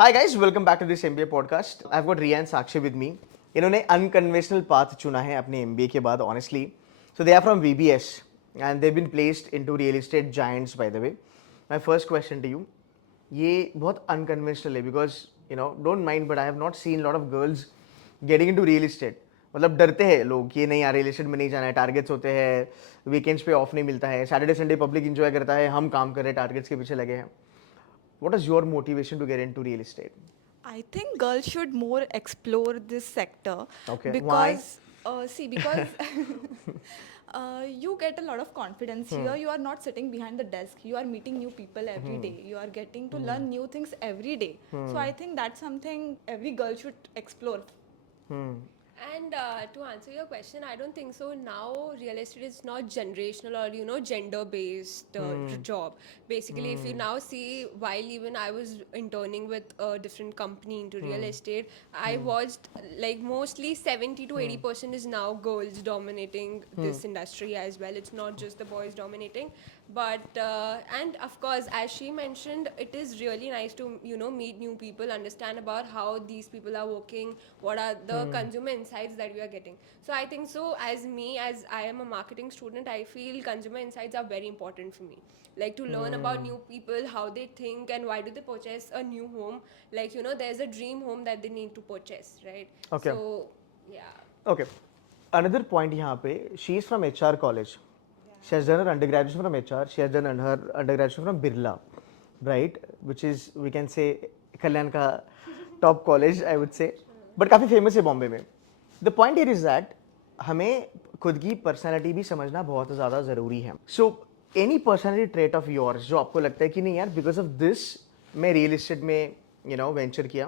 Hi guys, welcome back to this MBA podcast. I've got Riyan Sakshi with me. इन्होंने unconventional path चुना है अपने MBA के बाद honestly. So they are from VBS and they've been placed into real estate giants by the way. My first question to you, ये बहुत unconventional है because don't mind but I have not seen a lot of girls getting into real estate. मतलब डरते हैं लोग कि नहीं यार रियल एस्टेट में नहीं जाना है, टारगेट्स होते हैं, वीकेंड्स पे ऑफ नहीं मिलता है, सैटरडे संडे पब्लिक इंजॉय करता है, हम काम कर रहे हैं, टारगेट्स के पीछे लगे हैं. What is your motivation to get into real estate? I think girls should more explore this sector Okay. Why? because, because you get a lot of confidence here. You are not sitting behind the desk. You are meeting new people every day. You are getting to learn new things every day. So I think that's something every girl should explore. And to answer your question, I don't think so. Now, real estate is not generational or gender-based job. Basically, if you now see, while even I was interning with a different company into real estate, I watched like mostly 70 to 80% is now girls dominating this industry as well. It's not just the boys dominating. But and of course, as she mentioned, it is really nice to meet new people, understand about how these people are working, what are the consumer insights that we are getting. So I think so. As I am a marketing student, I feel consumer insights are very important for me. Like to learn about new people, how they think, and why do they purchase a new home. Like there's a dream home that they need to purchase, right? Okay. So yeah. Okay. Another point यहाँ पे, she is from HR college. She has done her undergraduation from HR. She has done her undergraduation from Birla, right? Which is we can say कल्याण का top college I would say. But काफ़ी famous है बॉम्बे में. The point here is that हमें खुद की personality भी समझना बहुत ज़्यादा ज़रूरी है. So any personality trait of yours जो आपको लगता है कि नहीं यार because of this मैं real estate में venture किया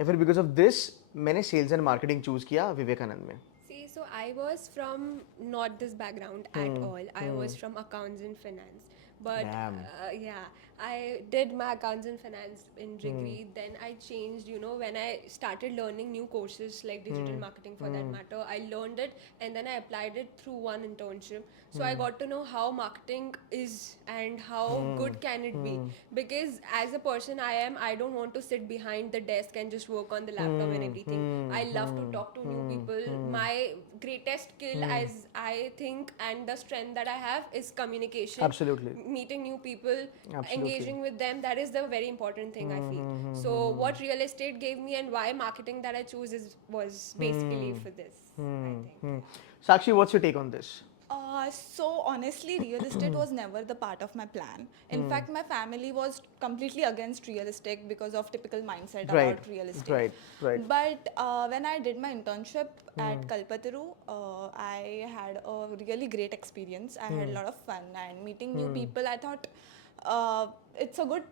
या फिर because of this मैंने sales and marketing choose किया विवेकानंद में. See, so I was from not this background at all. I was from accounts and finance. But Damn. yeah, I did my accounts and finance in degree. Then I changed, when I started learning new courses like digital marketing for that matter, I learned it and then I applied it through one internship. So I got to know how marketing is and how good can it be. Because as a person I don't want to sit behind the desk and just work on the laptop and everything. I love to talk to new people. My greatest skill as I think and the strength that I have is communication. Absolutely. Meeting new people, Absolutely. engaging with them, that is the very important thing I feel. So what real estate gave me and why marketing that I choose was basically for this, I think. Sakshi, what's your take on this? So honestly, real estate was never the part of my plan. In fact, my family was completely against real estate because of typical mindset Right, about real estate. right. But when I did my internship at Kalpataru, I had a really great experience. I had a lot of fun and meeting new people. I thought it's a good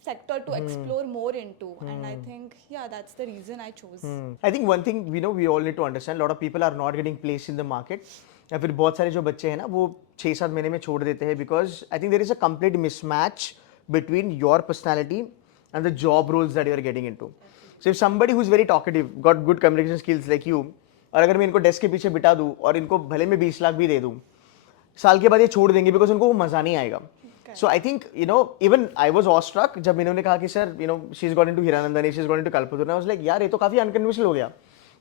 sector to explore more into, and I think that's the reason I chose. I think one thing we all need to understand, a lot of people are not getting placed in the market. या फिर बहुत सारे जो बच्चे हैं ना वो 6-7 महीने में छोड़ देते हैं because I think there is a complete mismatch between your personality and the job roles that you are getting into. So if somebody who is very talkative, got good communication skills like you, और अगर मैं इनको desk के पीछे बिठा दूँ और इनको भले मैं 20 लाख भी दे दूँ, साल के बाद ये छोड़ देंगे बिकॉज उनको वो मजा नहीं आएगा. So I think even I was awestruck जब इन्होंने कहा कि sir she is got into Hiranandani, she is got into Kalpataru. I was like यार ये तो काफी अनकन्वेंशनल हो गया.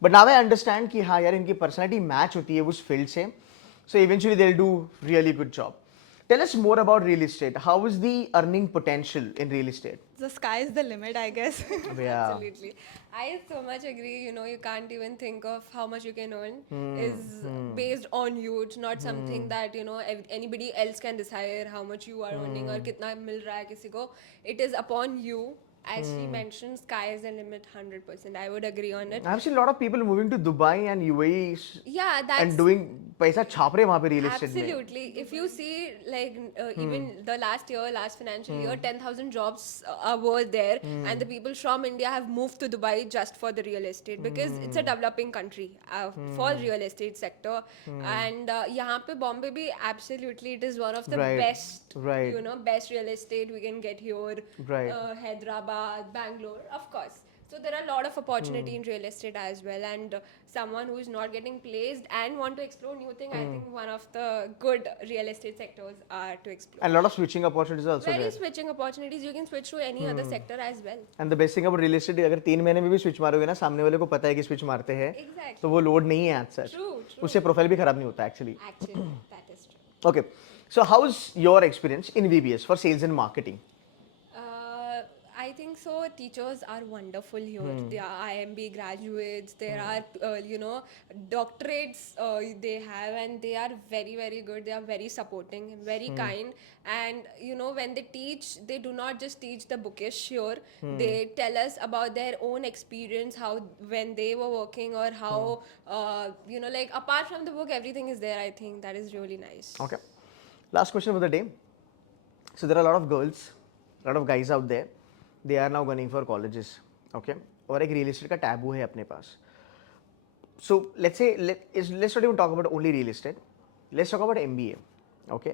बट नाउ आई अंडरस्टैंड कि हाँ यार इनकी पर्सनैलिटी मैच होती है उस फील्ड से. So eventually they will do really good job. Tell us more about real estate. How is the earning potential in real estate? The sky is the limit, I guess. Yeah. Absolutely. I so much agree. You can't even think of how much you can earn is based on you. It's not something that anybody else can decide how much you are earning or कितना मिल रहा है किसी को. It is upon you. As she mentioned, sky is the limit. 100%. I would agree on it. I've seen a lot of people moving to Dubai and UAE Yeah, that's and doing पैसा छाप रहे वहाँ पे real estate में. absolutely. If you see, like even the last financial year, 10,000 jobs were there, and the people from India have moved to Dubai just for the real estate because it's a developing country for real estate sector. And यहाँ पे Bombay भी absolutely it is one of the Right, best, right. best real estate we can get here. Right. Hyderabad, Bangalore, of course. So So there are a lot of opportunity in real estate as well, and someone who is not getting placed and want to explore new thing, I think one of the good real estate sectors are to explore. And a lot of switching opportunities are also Very there. switching opportunities. You can switch to any other sector as well. And the best thing about real estate, अगर 3 महीने में भी switch मारोगे ना, सामने वाले को पता है कि स्विच मारते हैं, Exactly. तो वो लोड नहीं है एज सच, True, true. उससे प्रोफाइल भी खराब नहीं होता actually. Actually, that is true. Okay, so how's your experience in VBS for sales and marketing? I think so. Teachers are wonderful here. They are IMB graduates. There are, doctorates they have, and they are very, very good. They are very supporting, very kind. And, when they teach, they do not just teach the bookish here. They tell us about their own experience, how when they were working or how, like apart from the book, everything is there. I think that is really nice. Okay, last question of the day. So there are a lot of girls, a lot of guys out there. They are now gunning for colleges. Okay, और एक real estate का taboo है अपने पास. So let's say let's not even talk about only real estate. Let's talk about MBA. Okay,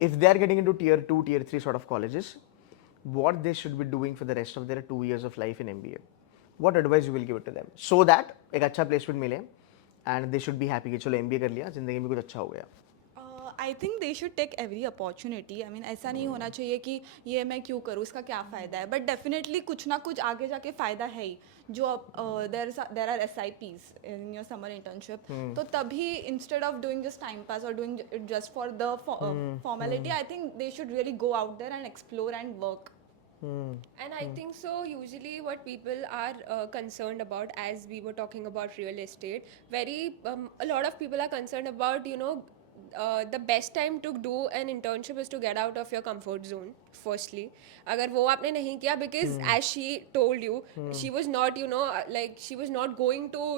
if they are getting into tier 2, tier 3 sort of colleges, what they should be doing for the rest of their 2 years of life in MBA? What advice you will give it to them so that एक अच्छा placement मिले and they should be happy कि चलो MBA कर लिया, जिंदगी में कुछ अच्छा हो गया. I think they should take every opportunity. I mean ऐसा नहीं होना चाहिए कि ये मैं क्यों करूँ, इसका क्या फ़ायदा है. बट डेफिनेटली कुछ ना कुछ आगे जाके फ़ायदा है ही. जो there are SIPs in your summer internship, तो तभी instead of doing just time pass और doing it just for the formality, I think they should really go out there and explore and work. And I think so. Usually, what people are concerned about, as we were talking about real estate, a lot of people are concerned about, the best time to do an internship is to get out of your comfort zone. Firstly, अगर वो आपने नहीं किया, because as she told you, she was not, like she was not going to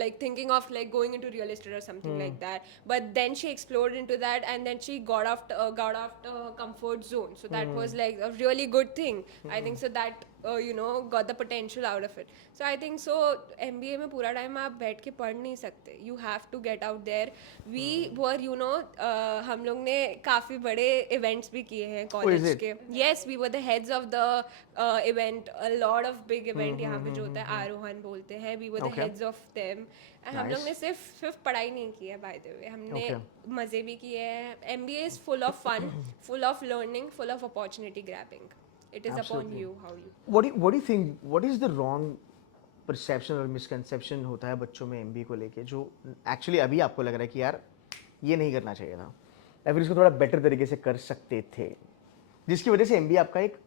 like thinking of like going into real estate or something like that. But then she explored into that, and then she got off her comfort zone. So that was like a really good thing. I think so that got the potential out of it. So I think so MBA में पूरा time आप बैठ के पढ़ नहीं सकते. You have to get out there. We were हम लोग ने काफ़ी बड़े events भी किए हैं college it? के. Yes, we were the heads of the event. A lot of big event यहाँ पे जो होता है आरोहण बोलते हैं. We were the Okay. heads of them. And हम लोग ने सिर्फ पढ़ाई नहीं की है, by the way. हमने मज़े भी किए हैं. MBA is full of fun, full of learning, full of opportunity grabbing. It is upon you how you. What do you think? What is the wrong perception और misconception होता है बच्चों में MBA को लेके, जो actually अभी आपको लग रहा है कि यार ये नहीं करना चाहिए था, या फिर इसको थोड़ा बेटर तरीके से कर सकते थे, जिसकी वजह से MBA आपका एक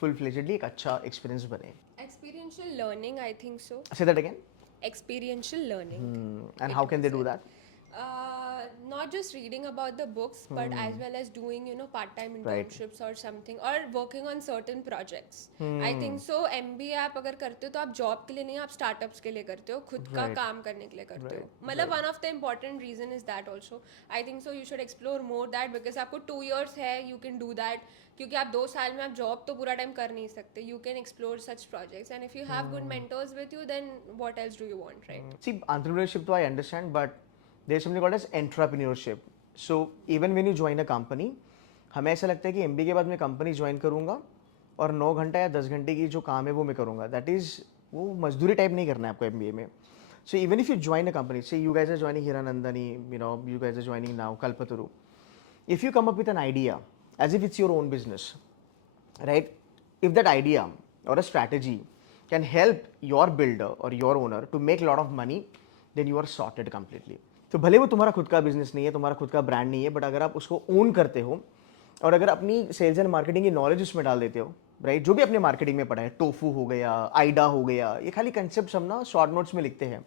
फुल फ्लेजेडली एक अच्छा एक्सपीरियंस बने? Experiential learning, I think so. Say that again. Experiential learning. And how can they do that? Not just reading about the books, but as well as doing, part-time internships or something, or working on certain projects. I think so. MBA आप अगर करते हो तो आप job के लिए नहीं, आप स्टार्टअप्स के लिए करते हो, खुद का काम करने के लिए करते हो. मतलब one of the important reason is that also. I think so. You should explore more that, because आपको 2 years है, you can do that. क्योंकि आप 2 साल में आप जॉब तो पूरा टाइम कर नहीं सकते. You can explore such projects, and if you have good mentors with you, then what else do you want, right? See, entrepreneurship though I understand, but there's something called as entrepreneurship. So even when you join a company, हमें ऐसा लगता है कि MBA के बाद मैं company join करूँगा और 9 घंटा या 10 घंटे की जो काम है वो मैं करूँगा. दैट इज़ वो मजदूरी टाइप नहीं करना है आपको MBA में. So even if you join a company, say you guys are joining Hiranandani, you guys are joining now Kalpataru. If you come up with an idea as if it's your own business, right? If that idea or a strategy can help your builder or your owner to make a lot of money, then you are sorted completely. तो भले वो तुम्हारा खुद का business नहीं है, तुम्हारा खुद का ब्रांड नहीं है, बट अगर आप उसको ओन करते हो और अगर अपनी सेल्स एंड मार्केटिंग की नॉलेज उसमें डाल देते हो, राइट, जो भी अपने मार्केटिंग में पढ़ा है, टोफू हो गया, आइडा हो गया, ये खाली कंसेप्ट हम ना शॉर्ट नोट्स में लिखते हैं,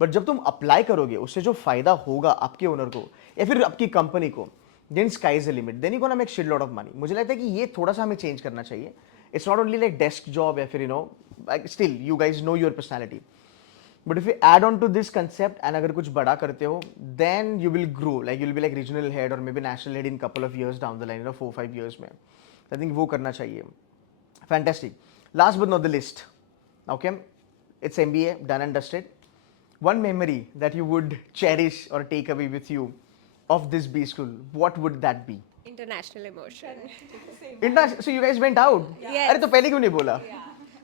बट जब तुम अप्लाई करोगे उससे जो फायदा होगा आपके ओनर को या फिर आपकी कंपनी को, then sky is the limit. Then you gonna make shit lot of money. मुझे लगता है कि ये थोड़ा सा हमें चेंज करना चाहिए. It's not only like desk job या फिर still you guys know your personality. But if you add on to this concept and अगर कुछ बड़ा करते हो, then you will grow, like you'll be like regional head or maybe national head in couple of years down the line, 4-5 years में. I think वो करना चाहिए. Fantastic. Last but not the least, okay, it's MBA done and dusted. One memory that you would cherish or take away with you of this B school, what would that be? International immersion. So you guys went out? Yes. अरे तो पहले क्यों नहीं बोला?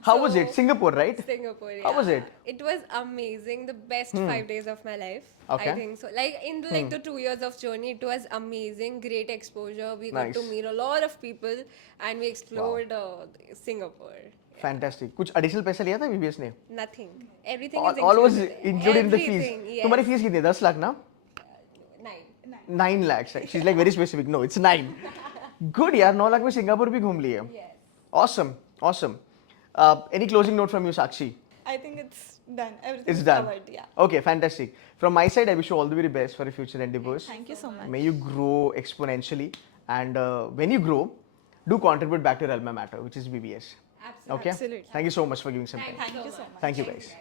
How was So- it? Singapore, right? Singapore. How was yeah. it? It was amazing. The best 5 days of my life. Okay. I think so. Like in the 2 years of journey, it was amazing. Great exposure. We got to Nice. meet a lot of people, and we explored Singapore. Fantastic. कुछ additional पैसा लिया था BBS ने? Nothing. Everything is All was included. included in the fees. Everything, yes. तुम्हारी fees कितनी है? 10 लाख ना? 9. 9 lakhs. Right? She's like very specific. No, it's 9. Good यार, 9 लाख में सिंगापुर भी घूम लिए. Yes. Awesome, awesome. Any closing note from you, Sakshi? I think it's done. Everything's It's done. covered. Yeah. Okay, fantastic. From my side, I wish you all the very best for your future endeavors. Thank you so much. May you grow exponentially, and when you grow, do contribute back to your alma mater, which is BBS. Absolutely. Okay. Absolutely. Thank you so much for giving some time. Thank you so much. Thank you, guys.